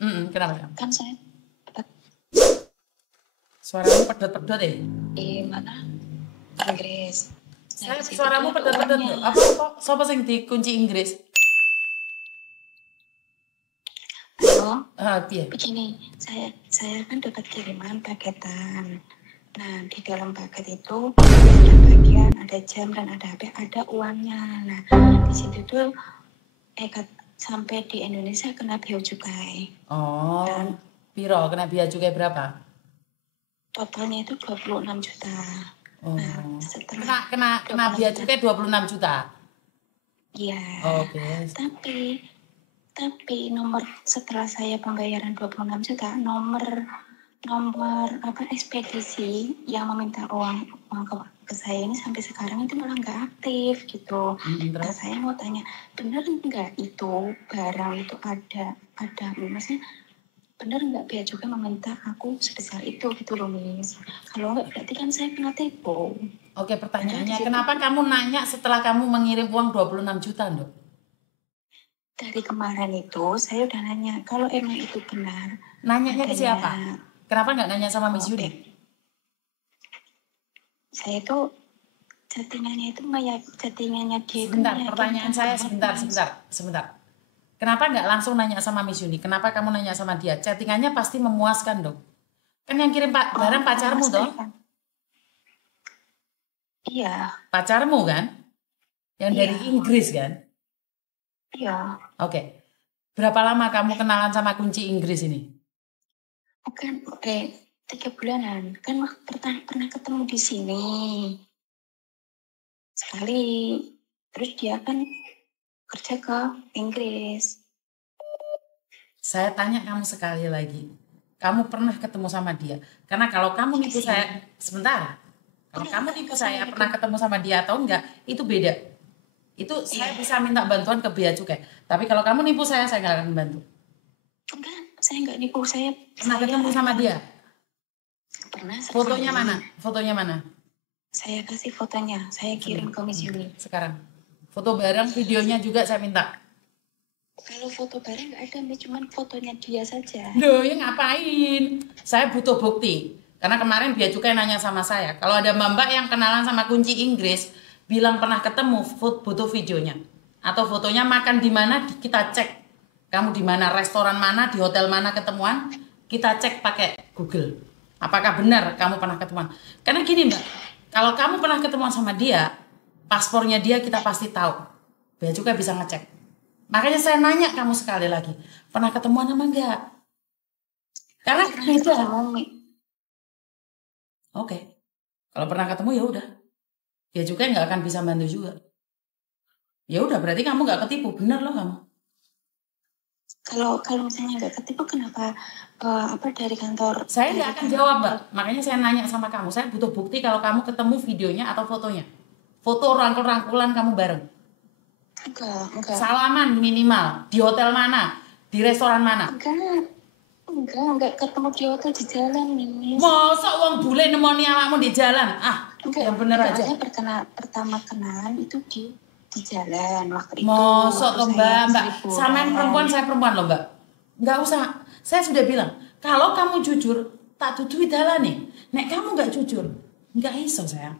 Kenapa ya? Kan saya Suaramu pedot-pedot ya? di mana? Inggris. Saya suaramu pedot-pedot loh. Apa kok? Siapa sing dikunci Inggris? Halo. Iya. Begini, saya kan dapat kiriman paketan. Nah, di dalam paket itu ada bagian, ada jam dan ada HP, ada uangnya. Nah, di situ tuh sampai di Indonesia kena bea cukai. Oh, piro kena bea cukai berapa? Totalnya itu 26 juta. Oh. Nah, setelah kena bea cukai 26 juta. Iya. Oke. Tapi nomor setelah saya pembayaran 26 juta, nomor ekspedisi yang meminta uang ke saya ini sampai sekarang itu malah nggak aktif gitu. Nah, saya mau tanya, benar nggak itu barang itu ada maksudnya benar nggak bea juga meminta aku sebesar itu gitu loh, Miss. Kalau nggak berarti kan saya kena tipu. Oke, pertanyaannya kenapa kamu nanya setelah kamu mengirim uang 26 juta, Dok? Dari kemarin itu saya udah nanya kalau emang itu benar. Nanyanya ke siapa? Kenapa nggak nanya sama Miss Yuni? Saya itu chattingannya dia. Sebentar, pertanyaan saya sebentar. Kenapa nggak langsung nanya sama Miss Yuni? Kenapa kamu nanya sama dia? Chattingannya pasti memuaskan, Dok. Kan yang kirim barang pacarmu, toh? Iya. Pacarmu kan? Yang dari Inggris kan? Iya. Oke. Berapa lama kamu kenalan sama kunci Inggris ini? Kan 3 bulanan. Kan pernah ketemu di sini sekali. Terus dia kan kerja ke Inggris. Saya tanya kamu sekali lagi. Kamu pernah ketemu sama dia? Karena kalau kamu nipu saya, sebentar. Kalau kamu nipu saya pernah ketemu sama dia atau enggak, itu beda. Itu saya bisa minta bantuan ke bea cukai. Tapi kalau kamu nipu saya nggak akan bantu. Enggak, saya nggak nipu. Saya pernah ketemu sama dia? Pernah. Fotonya mana? Fotonya mana? Saya kasih fotonya. Saya kirim ke Miss Yuni. Sekarang. Foto bareng, videonya juga saya minta. Kalau foto bareng nggak ada, cuman fotonya dia saja. Loh, ya ngapain? Saya butuh bukti. Karena kemarin bea cukai nanya sama saya. Kalau ada mbak yang kenalan sama kunci Inggris, bilang pernah ketemu, butuh videonya. Atau fotonya makan di mana, kita cek. Kamu di mana, restoran mana, di hotel mana ketemuan, kita cek pakai Google. Apakah benar kamu pernah ketemuan? Karena gini mbak, kalau kamu pernah ketemuan sama dia, paspornya dia kita pasti tahu. Bea cukai bisa ngecek. Makanya saya nanya kamu sekali lagi, pernah ketemuan sama enggak? Karena beda. Oke. Kalau pernah ketemu ya udah. Bea cukai nggak akan bisa bantu juga. Ya udah, berarti kamu nggak ketipu, benar loh kamu. Kalau misalnya nggak ketipu, kenapa dari kantor? Saya nggak akan jawab, Mbak. Makanya saya nanya sama kamu. Saya butuh bukti kalau kamu ketemu videonya atau fotonya. Foto rangkul-rangkulan kamu bareng. Enggak. Salaman minimal. Di hotel mana? Di restoran mana? Enggak ketemu di hotel, di jalan, Miss. Masa uang bule nemoni awakmu di jalan? Yang bener aja. Pertama kenalan itu di jalan waktu itu. Mosok loh mbak. Samain perempuan, saya perempuan loh mbak. Nggak usah. Saya sudah bilang, kalau kamu jujur, tak tutui dalan nih. Nek kamu nggak jujur, nggak iso sayang.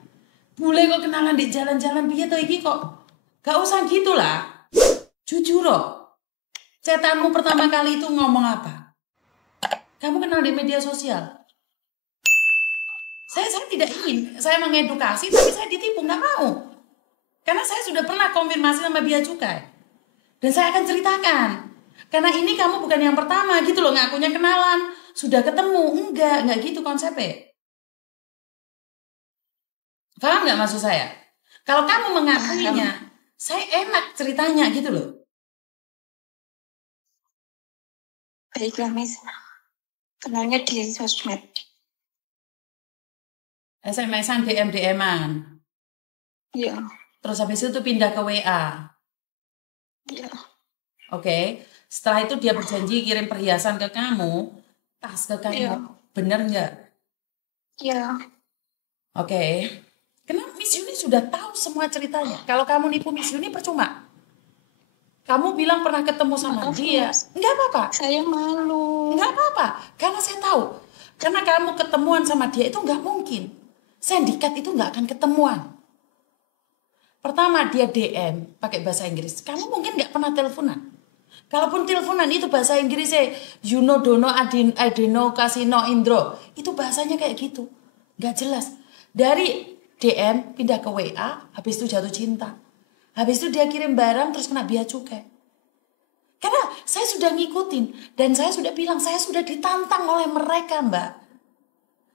Boleh kok kenalan di jalan-jalan piye to iki kok. Gak usah gitulah. Jujur loh. Cetanmu pertama kali itu ngomong apa? Kamu kenal di media sosial. Saya tidak ingin. Saya mengedukasi, tapi saya ditipu, nggak mau. Karena saya sudah pernah konfirmasi sama bea cukai. Dan saya akan ceritakan. Karena ini kamu bukan yang pertama gitu loh, ngakunya kenalan. Sudah ketemu, enggak gitu konsepnya. Paham nggak maksud saya? Kalau kamu mengakuinya, saya enak ceritanya gitu loh. Baiklah, Miss. Kenalnya di sosmed. SMS-an, DM-an. Iya. Terus habis itu pindah ke WA. Iya. Oke. Setelah itu dia berjanji kirim perhiasan ke kamu, tas ke kamu. Iya. Bener nggak? Iya. Oke. Karena Miss Yuni sudah tahu semua ceritanya. Kalau kamu nipu Miss Yuni percuma. Kamu bilang pernah ketemu sama dia. Enggak apa-apa. Saya malu. nggak apa-apa, karena saya tahu. Karena kamu ketemuan sama dia itu nggak mungkin. Sindikat itu nggak akan ketemuan. Pertama dia DM pakai bahasa Inggris. Kamu mungkin nggak pernah teleponan. Kalaupun teleponan itu bahasa Inggrisnya Yuno Dono Adeno Kasino Indro. Itu bahasanya kayak gitu. Nggak jelas. Dari DM pindah ke WA, habis itu jatuh cinta. Habis itu dia kirim barang terus kena bea cukai. Karena saya sudah ngikutin dan saya sudah bilang saya sudah ditantang oleh mereka, Mbak.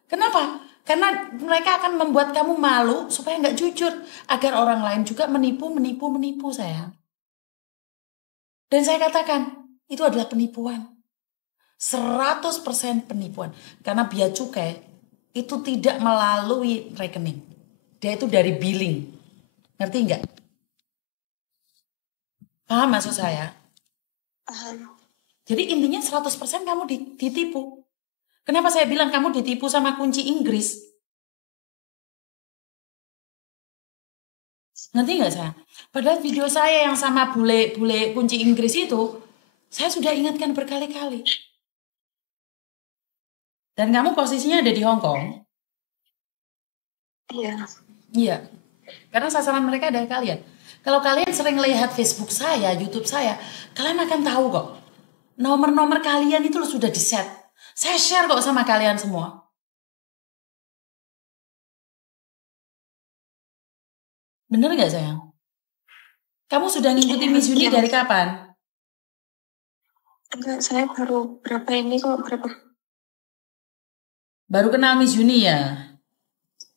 Kenapa? Karena mereka akan membuat kamu malu supaya nggak jujur agar orang lain juga menipu saya. Dan saya katakan itu adalah penipuan. 100% penipuan. Karena bea cukai itu tidak melalui rekening. Dia itu dari billing. Ngerti nggak? Paham maksud saya? Jadi intinya 100% kamu ditipu. Kenapa saya bilang kamu ditipu sama kunci Inggris? Ngerti nggak saya? Padahal video saya yang sama bule kunci Inggris itu, saya sudah ingatkan berkali-kali. Dan kamu posisinya ada di Hong Kong? Iya. Iya. Karena sasaran mereka ada kalian. Kalau kalian sering lihat Facebook saya, YouTube saya, kalian akan tahu kok. Nomor-nomor kalian itu sudah di-set. Saya share kok sama kalian semua. Bener gak sayang? Kamu sudah ngikutin Miss Uni dari kapan? Enggak, saya baru berapa. Baru kenal Miss Uni ya?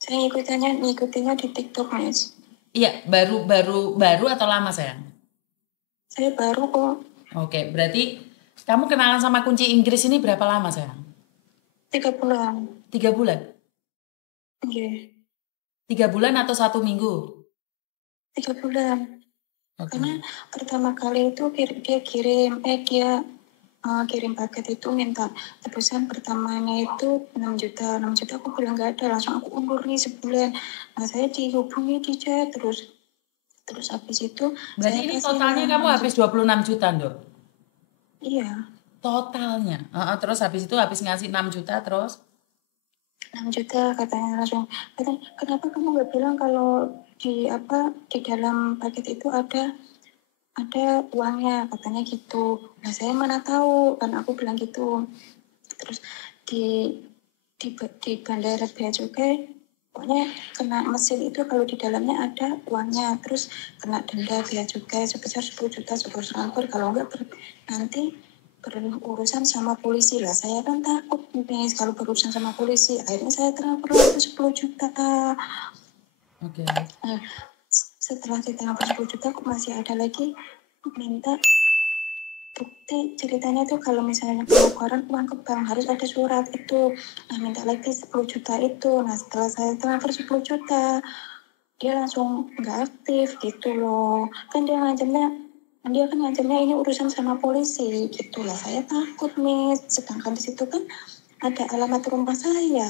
Saya ngikutinnya di TikTok, Miss. Iya, baru atau lama sayang? Saya baru kok. Oke, berarti kamu kenalan sama kunci Inggris ini berapa lama sayang? 3 bulan. 3 bulan? Iya. 3 bulan atau 1 minggu? 3 bulan. Okay. Karena pertama kali itu dia kirim paket itu minta tebusan pertamanya itu 6 juta aku bilang nggak ada, langsung aku undur nih sebulan. Nah saya dihubungi di chat terus habis itu berarti ini totalnya kamu habis 26 juta Ndok? Iya totalnya. Terus habis itu habis ngasih 6 juta terus 6 juta katanya langsung. Kenapa kamu nggak bilang kalau di dalam paket itu ada uangnya, katanya gitu. Nah saya mana tahu, kan aku bilang gitu. Terus di bandara bea cukai pokoknya kena mesin itu kalau di dalamnya ada uangnya, terus kena denda bea cukai sebesar 10 juta sebelum transfer, kalau enggak nanti berurusan sama polisi lah. Saya kan takut nih kalau berurusan sama polisi, akhirnya saya transfer itu 10 juta. Oke. Setelah ditransfer 10 juta kok masih ada lagi minta bukti. Ceritanya tuh kalau misalnya penukaran uang ke bank harus ada surat itu. Nah minta lagi 10 juta itu. Nah setelah saya transfer 10 juta dia langsung nggak aktif gitu loh. Kan dia kan ngancamnya ini urusan sama polisi gitu lah. Saya takut nih, sedangkan di situ kan ada alamat rumah saya.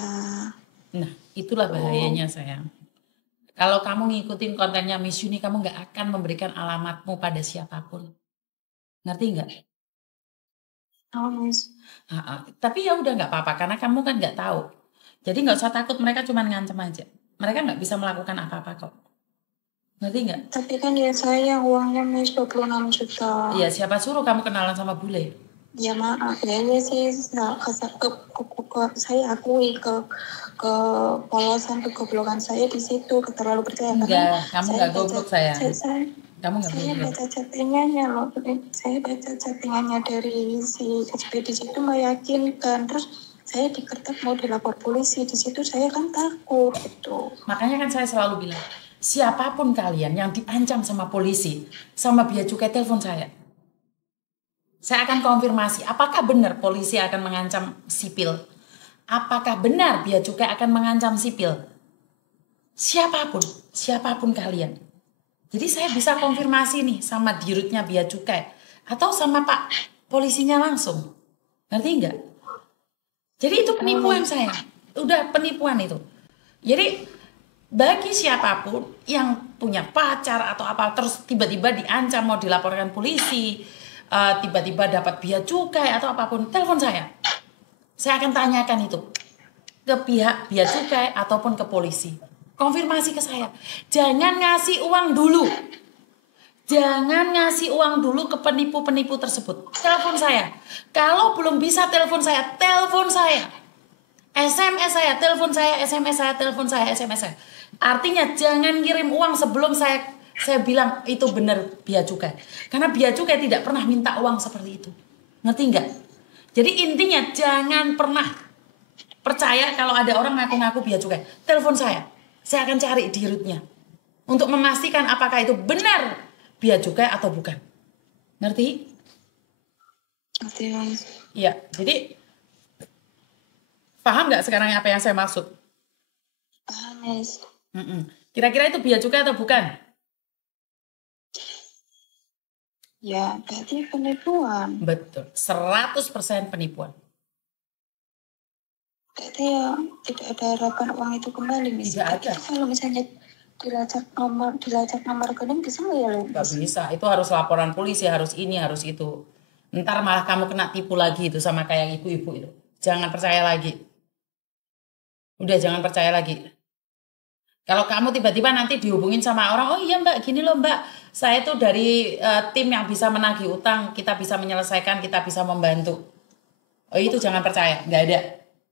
Nah itulah bahayanya sayang. Kalau kamu ngikutin kontennya Miss Uni, kamu nggak akan memberikan alamatmu pada siapapun. Ngerti nggak? Oh, Miss. Tapi ya udah nggak apa-apa, karena kamu kan nggak tahu. Jadi nggak usah takut, mereka cuma ngancam aja. Mereka nggak bisa melakukan apa-apa kok. Ngerti nggak? Tapi kan dia saya uangnya Miss 26 juta. Iya, siapa suruh kamu kenalan sama bule? Ya maaf, ya sih saya akui ke polosan kegoblokan saya di situ, terlalu percaya. Enggak, kamu nggak goblok sayang. Kamu nggak saya goblok. baca chattingannya loh, saya baca chattingannya dari si ekspedisi itu meyakinkan, terus saya dikertak mau dilapor polisi, di situ saya kan takut gitu. Makanya kan saya selalu bilang, siapapun kalian yang diancam sama polisi, sama bea cukai, telepon saya. Saya akan konfirmasi, apakah benar polisi akan mengancam sipil? Apakah benar bea cukai akan mengancam sipil? Siapapun kalian. Jadi saya bisa konfirmasi nih sama dirutnya bea cukai atau sama Pak polisinya langsung. Ngerti nggak? Jadi itu penipuan saya. Udah penipuan itu. Jadi bagi siapapun yang punya pacar atau apa terus tiba-tiba diancam mau dilaporkan polisi, tiba-tiba dapat bea cukai atau apapun, telepon saya. Saya akan tanyakan itu ke pihak bea cukai ataupun ke polisi. Konfirmasi ke saya. Jangan ngasih uang dulu. Jangan ngasih uang dulu ke penipu-penipu tersebut. Telepon saya. Kalau belum bisa telepon saya, telepon saya. SMS saya, telepon saya, SMS saya, telepon saya, SMS saya. Artinya jangan kirim uang sebelum saya bilang itu benar bea cukai. Karena bea cukai tidak pernah minta uang seperti itu. Ngerti nggak? Jadi intinya jangan pernah percaya kalau ada orang ngaku-ngaku bea cukai. Telepon saya akan cari di rootnya untuk memastikan apakah itu benar bea cukai atau bukan. Ngerti? Ngerti, Mas. Iya, jadi paham nggak sekarang apa yang saya maksud? Paham, Mas. Kira-kira itu bea cukai atau bukan? Ya, berarti penipuan. Betul, 100% penipuan. Berarti ya tidak ada harapan uang itu kembali, Mas. Tidak ada. Kalau misalnya dilacak nomor rekening bisa nggak ya, Nggak bisa, itu harus laporan polisi, harus ini, harus itu. Ntar malah kamu kena tipu lagi itu sama kayak ibu-ibu itu. Jangan percaya lagi. Udah jangan percaya lagi. Kalau kamu tiba-tiba nanti dihubungin sama orang, oh iya mbak, gini loh mbak, saya tuh dari tim yang bisa menagih utang, kita bisa menyelesaikan, kita bisa membantu. Oh itu jangan percaya, nggak ada.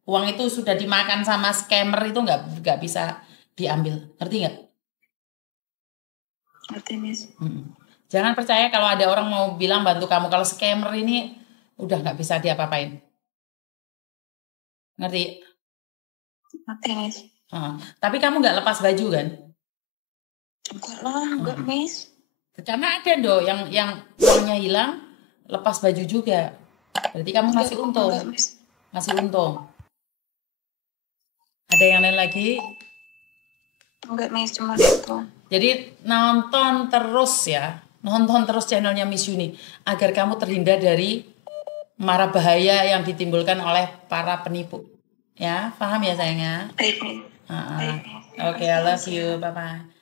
Uang itu sudah dimakan sama scammer itu nggak bisa diambil, ngerti nggak? Ngerti, Mas. Jangan percaya kalau ada orang mau bilang bantu kamu, kalau scammer ini udah nggak bisa diapa-apain. Ngerti? Ngerti, Mas. Tapi kamu nggak lepas baju kan? Enggak lah, enggak, Mas. Karena ada dong yang uangnya hilang, lepas baju juga. Berarti kamu masih untung. Enggak, Mas. Masih untung. Ada yang lain lagi? Enggak, Mas, cuma itu. Jadi nonton terus ya. Nonton terus channelnya Miss Yuni agar kamu terhindar dari mara bahaya yang ditimbulkan oleh para penipu. Ya, paham ya sayangnya? Baik, Mas. Oke, I love you. Bye-bye.